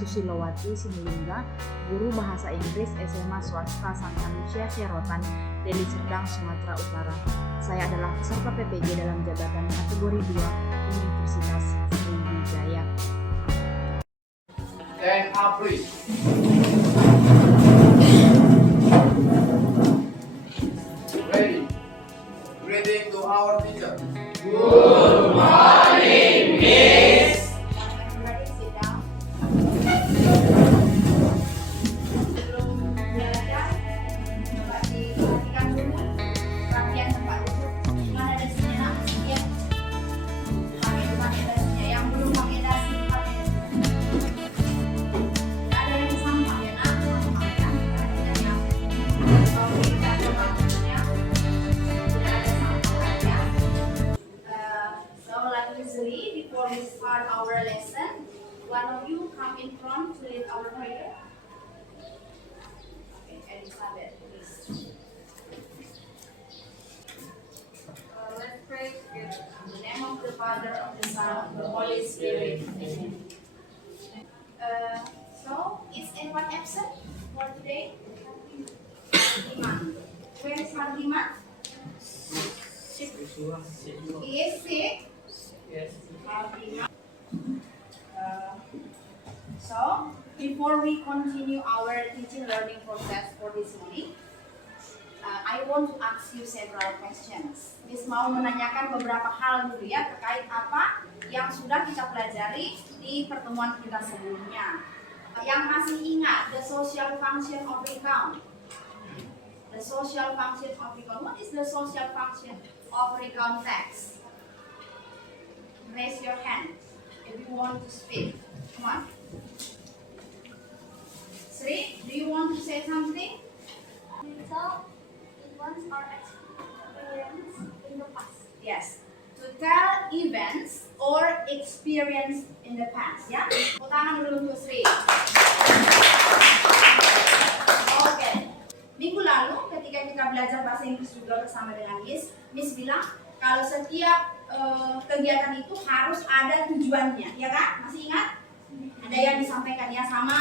Susilowati Sinulinga, Guru Bahasa Inggris SMA Swasta Santa Lucia Serotan, Deli Serdang, Sumatera Utara. Saya adalah peserta PPG dalam jabatan kategori 2 Universitas Sriwijaya. Stand up, please. Ready. Greeting to our teacher. Good morning, Miss. Everybody sit down. Sebelum belajar, coba diperhatikan dulu rapian tempat duduk. Mana dasinya nak? Ya. Pakai dasinya. Yang belum pakai dasi, pakai dasi. Tidak ada yang sampah ya nak? Sampah ya. Perhatikan ya. Kalau kita ada bangunnya, tidak ada sampah ya. So like usually, before we start our lesson, one of you come in front to lead our prayer. Okay, Elizabeth, please. Let's pray together. In the name of the Father, of the Son, of the Holy Spirit. Amen. So, is anyone absent for today? Fatima. Where is Fatima? He is sick. Yes. Fatima. So, before we continue our teaching learning process for this morning, I want to ask you several questions. Miss mau menanyakan beberapa hal dulu ya terkait apa yang sudah kita pelajari di pertemuan kita sebelumnya. Yang masih ingat the social function of recount. The social function of recount. What is the social function of recount text? Raise your hand if you want to speak. Come on. Sri, do you want to say something? Tell events or experience in the past. Yes. To tell events or experience in the past. Ya. Tepuk tangan dulu untuk Sri. Oke. Minggu lalu ketika kita belajar bahasa Inggris juga bersama dengan Miss bilang kalau setiap kegiatan itu harus ada tujuannya, ya kan? Masih ingat? Ada yang disampaikan ya sama.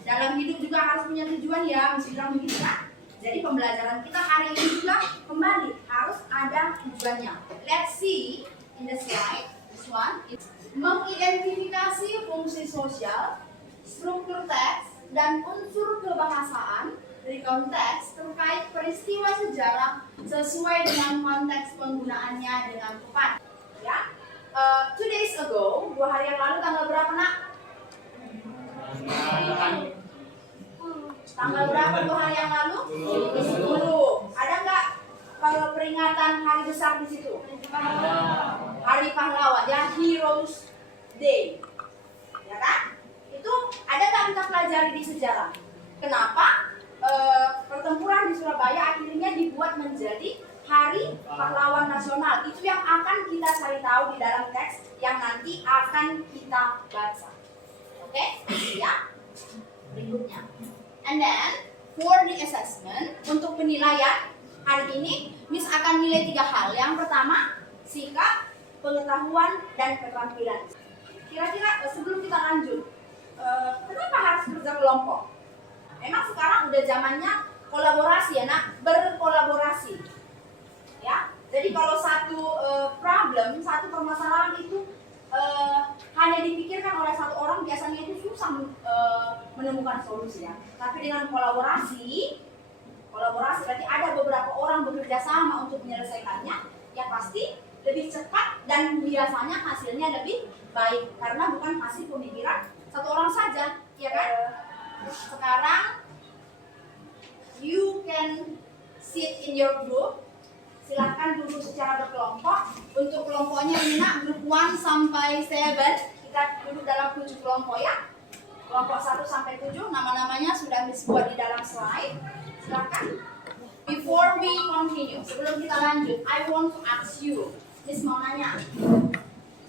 Dalam hidup juga harus punya tujuan ya, Miss bilang begitu kan? Jadi pembelajaran kita hari ini juga kembali harus ada tujuannya. Let's see in the slide. This one is mengidentifikasi fungsi sosial, struktur teks dan unsur kebahasaan dari konteks terkait peristiwa sejarah sesuai dengan konteks penggunaannya dengan tepat. Ya, 2 days ago, 2 hari yang lalu tanggal berapa nak? Tanggal berapa 2 hari yang lalu? 10. Ada nggak kalau peringatan hari besar di situ? Hari pahlawan, ya Heroes Day, ya kan? Itu ada nggak kita pelajari di sejarah? Kenapa? Pertempuran di Surabaya akhirnya dibuat menjadi Hari Pahlawan Nasional. Itu yang akan kita cari tahu di dalam teks yang nanti akan kita baca. Oke? Ya. Berikutnya. And then for the assessment, untuk penilaian hari ini Miss akan nilai 3 hal. Yang pertama, sikap, pengetahuan, dan keterampilan. Kira-kira sebelum kita lanjut, kenapa harus kerja kelompok? Memang sekarang udah zamannya kolaborasi ya nak, berkolaborasi. Ya, jadi kalau satu problem, satu permasalahan itu hanya dipikirkan oleh satu orang, biasanya itu susah menemukan solusi ya. Tapi dengan kolaborasi berarti ada beberapa orang bekerja sama untuk menyelesaikannya, ya pasti lebih cepat dan biasanya hasilnya lebih baik karena bukan hasil pemikiran satu orang saja, ya kan? Sekarang you can sit in your group. Silahkan duduk secara berkelompok. Untuk kelompoknya ini nak grup 1 sampai 7. Kita duduk dalam 7 kelompok ya. Kelompok 1 sampai 7 nama-namanya sudah Miss buat di dalam slide. Silahkan. Before we continue, sebelum kita lanjut, I want to ask you. Miss mau nanya.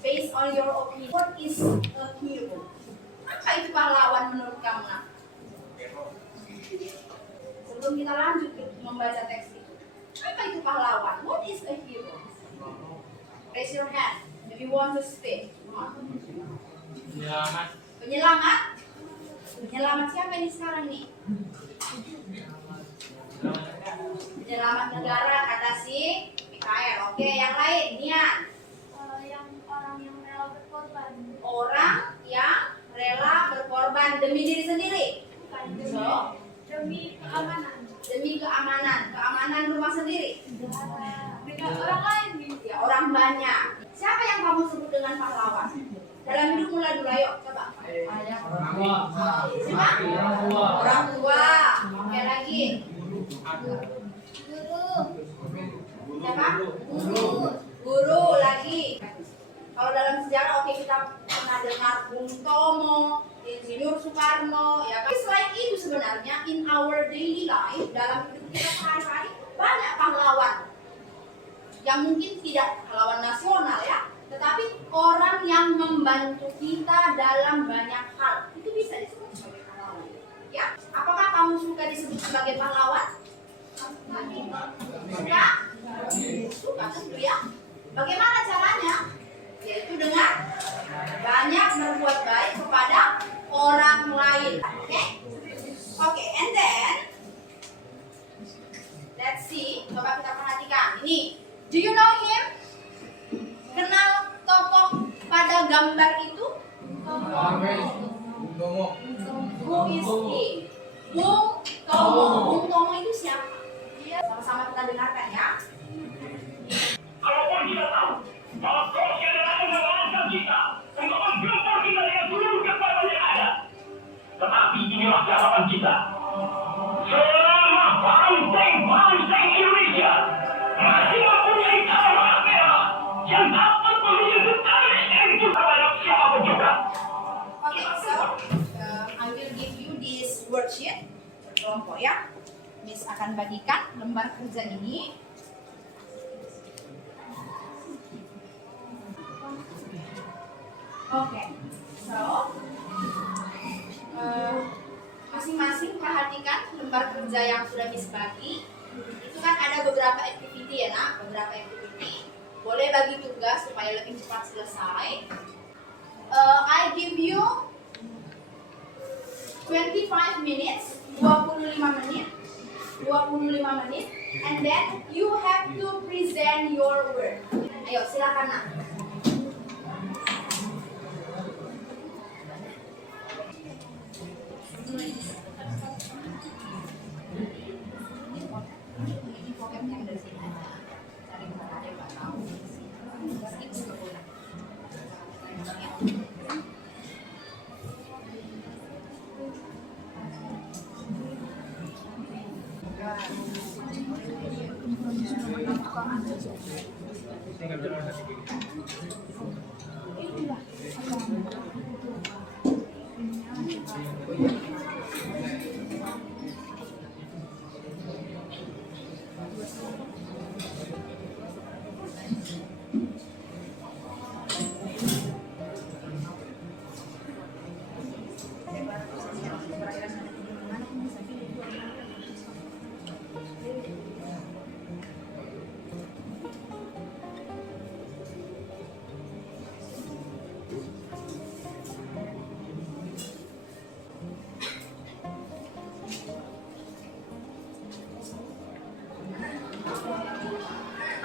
Based on your opinion, what is a hero? Apa itu pahlawan menurut kamu nak? Sebelum kita lanjut membaca teks itu, apa itu pahlawan? What is a hero? Raise your hand if you want to speak. Penyelamat. Penyelamat? Penyelamat siapa ini sekarang nih? Penyelamat negara kata si Mikael. Oke, yang lain, Nian. Yang orang yang rela berkorban. Orang yang rela berkorban demi diri sendiri. So, Demi keamanan. demi keamanan rumah sendiri. Dengan orang lain nih. Ya, orang banyak. Siapa yang kamu sebut dengan pahlawan? Dalam hidup mulai dulu, ayo coba. Siapa? Orang tua. Oke, lagi. Guru. Siapa? Guru lagi. Kalau dalam sejarah, oke, kita pernah dengar Bung Tomo, Insinyur Soekarno, ya kan? Selain itu sebenarnya in our daily life, dalam hidup kita sehari-hari banyak pahlawan yang mungkin tidak pahlawan nasional ya, tetapi orang yang membantu kita dalam banyak hal itu bisa disebut sebagai pahlawan. Ya, apakah kamu suka disebut sebagai pahlawan? Suka? Suka tentu ya. Bagaimana caranya? Yaitu dengan banyak berbuat baik kepada orang lain. Oke? Oke, and then let's see. Coba kita perhatikan. Ini, do you know him? Kenal tokoh pada gambar itu? Who is he? Bung Tomo. Bung Tomo itu siapa? Sama-sama kita dengarkan ya. Kalaupun kita tahu bahwa Kroasia adalah menyelamatkan kita untuk menggempur kita dengan seluruh kekuatan yang ada, tetapi inilah jawaban kita. Selama bangsa Indonesia masih mempunyai tanah merah yang dapat menjadi detail itu terhadap siapapun juga. Okay, so I will give you this worksheet berkelompok ya. Miss akan bagikan lembar kerja ini. Oke, so masing-masing perhatikan lembar kerja yang sudah Miss bagi. Itu kan ada beberapa activity ya nak, beberapa activity. Boleh bagi tugas supaya lebih cepat selesai. I give you 25 minutes, 25 menit, and then you have to present your work. Ayo silakan nak.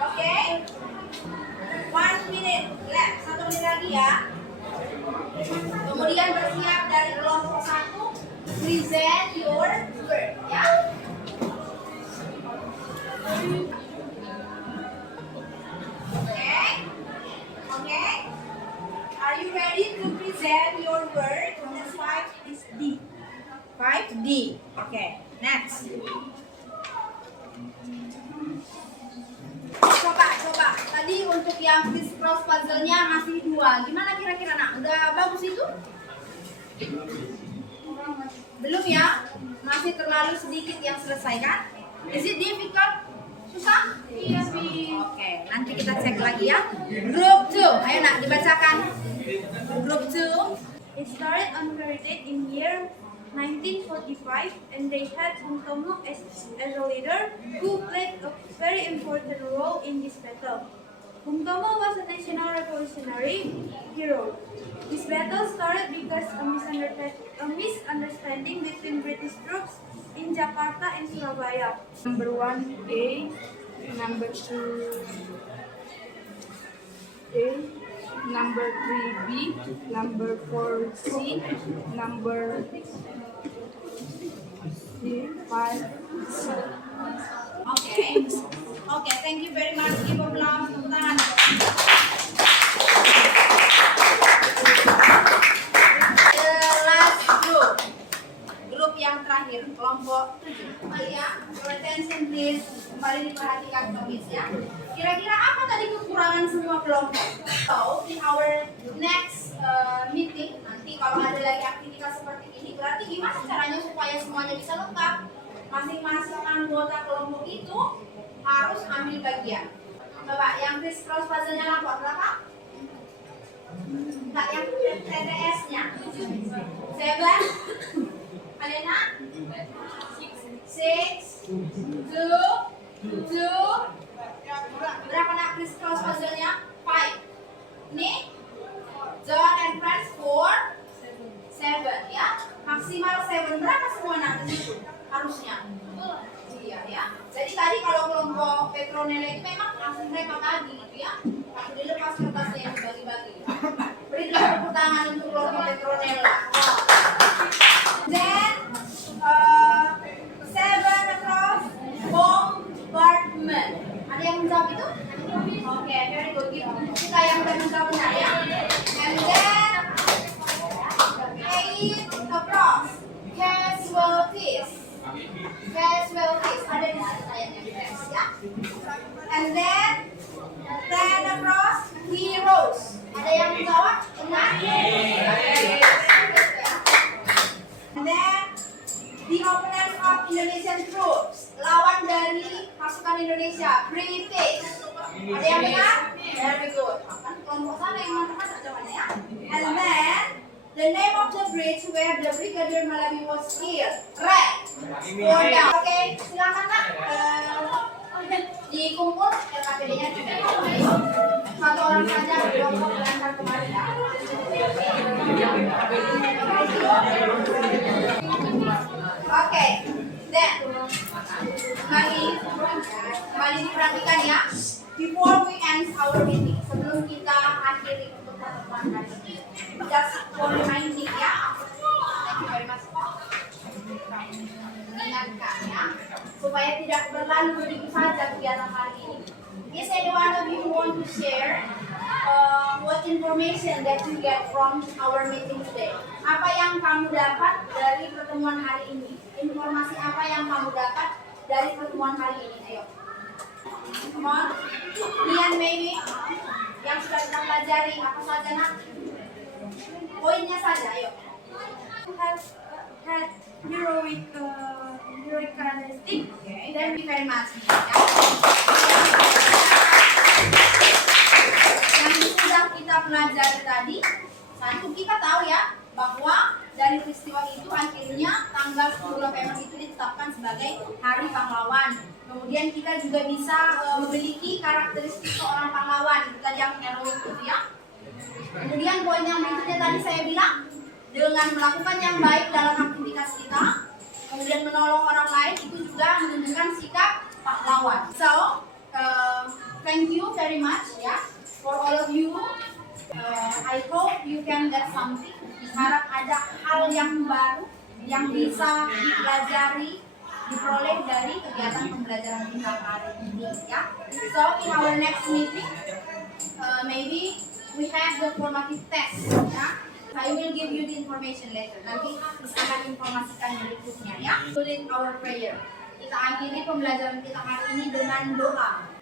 Oke, 1 minute left, 1 menit lagi ya. Kemudian bersiap dari kelompok 1, present your work ya. Oke. Are you ready to present your work? The 5 is D. 5D. Oke, next. Coba. Tadi untuk yang crisscross puzzle-nya masih 2. Gimana kira-kira nak? Udah bagus itu? Belum ya? Masih terlalu sedikit yang selesai kan? Is it difficult? Susah? Iya, Mi. Oke, nanti kita cek lagi ya. Group 2. Ayo nak dibacakan. Group 2. It started on her date in year 1945, and they had Bung Tomo as a leader who played a very important role in this battle. Bung Tomo was a national revolutionary hero. This battle started because a misunderstanding between British troops in Jakarta and Surabaya. Number 1A, number 2A, number 3B, number 4C, number 5. Okay. Okay, thank you very much. Give a round of applause. The last group. Grup yang terakhir, kelompok 7. Kembali ya. Your attention please. Kembali diperhatikan please ya. Kira-kira apa tadi kekurangan semua kelompok? So, in our next meeting, nanti kalau ada lagi aktivitas seperti ini, berarti gimana caranya supaya semuanya bisa lengkap? Masing-masing anggota kelompok itu harus ambil bagian. Coba yang criss-cross puzzle-nya lapor berapa? Enggak, yang TTS-nya 7. Alena? 6, 2, berapa nak criss-cross puzzle-nya? 5. Ini John and friends 7 ya. Maksimal 7. Berapa semua nak di situ? Harusnya. Iya ya. Jadi tadi kalau kelompok Petronella itu memang langsung mereka bagi gitu ya. Langsung dilepas kertasnya yang dibagi-bagi. Berilah tepuk tangan untuk kelompok Petronella. Then 7 across bombardment. Ada yang menjawab itu? Oke, very good. Kita yang udah menjawab benar ya. And then 8 across casualties. Casualties ada di sini kayaknya ya. And then 10 across heroes. Ada yang menjawab benar? And then the opponents of Indonesian troops, lawan dari pasukan Indonesia, British. Ada yang benar? Very good. Kan kelompok sana yang mantap jawabannya ya. And then the name of the bridge where the Brigadier Malabi was killed, red. Oke, silakan Kak. Dikumpul LKPD-nya juga. Satu orang saja kelompok berangkat kemarin ya. Oke, then kembali diperhatikan ya. Before we end our meeting, sebelum kita akhiri untuk pertemuan hari ini, just for reminding ya. Thank you very much. Mengingatkan ya, supaya tidak berlalu begitu saja kegiatan hari ini. Is any one of you want to share what information that you get from our meeting today? Apa yang kamu dapat dari pertemuan hari ini? Informasi apa yang kamu dapat dari pertemuan hari ini? Ayo. Come on. Lian maybe yang sudah kita pelajari apa saja nak? Poinnya saja, ayo. Had heroic characteristic. Okay, thank you very much. Yang sudah kita pelajari tadi, satu kita tahu ya bahwa dari peristiwa itu akhirnya tanggal 10 November itu ditetapkan sebagai Hari Pahlawan. Kemudian kita juga bisa memiliki karakteristik seorang pahlawan, itu tadi yang heroik itu ya. Kemudian poin yang berikutnya tadi saya bilang, dengan melakukan yang baik dalam aktivitas kita, kemudian menolong orang lain, itu juga menunjukkan sikap pahlawan. So, thank you very much ya for all of you. I hope you can get something. Harap ada hal yang baru yang bisa dipelajari, diperoleh dari kegiatan pembelajaran kita hari ini ya. So in our next meeting, maybe we have the formative test ya. I will give you the information later. Nanti saya akan informasikan berikutnya ya. Including our prayer. Kita akhiri pembelajaran kita hari ini dengan doa.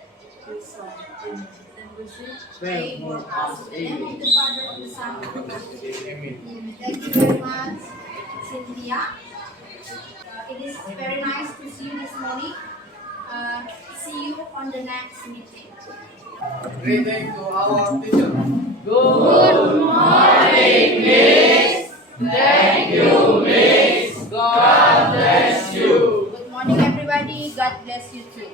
Pray for us. In the name of the Father, of the Son, of the Holy Spirit. Thank you very much, Cynthia. It is very nice to see you this morning. See you on the next meeting. Greeting to our teacher. Good morning, Miss. Thank you, Miss. God bless you. Good morning, everybody. God bless you too.